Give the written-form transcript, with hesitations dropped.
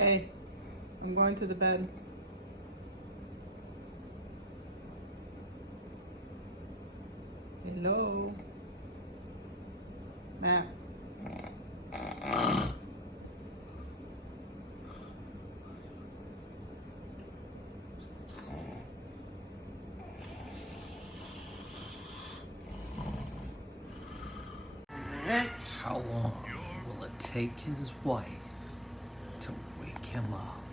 Hey, I'm going to the bed. Hello? Matt. How long will it take his wife to wake him up?